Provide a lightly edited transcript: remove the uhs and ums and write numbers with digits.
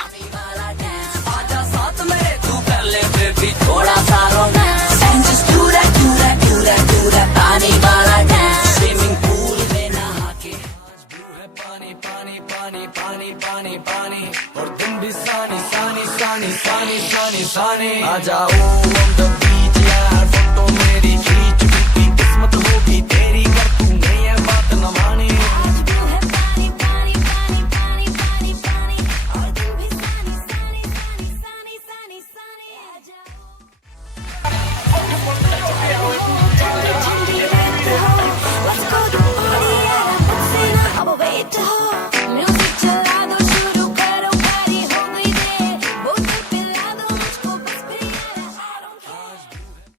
आजा साथ मेरे तू कर ले बेबी थोड़ा सा romance and just do that do that do that do that पानी वाला dance स्विमिंग पूल में नहा के आज ब्लू है पानी पानी पानी पानी पानी पानी और तुम भी सानी सानी सानी सानी सानी सानी आ जाओ हम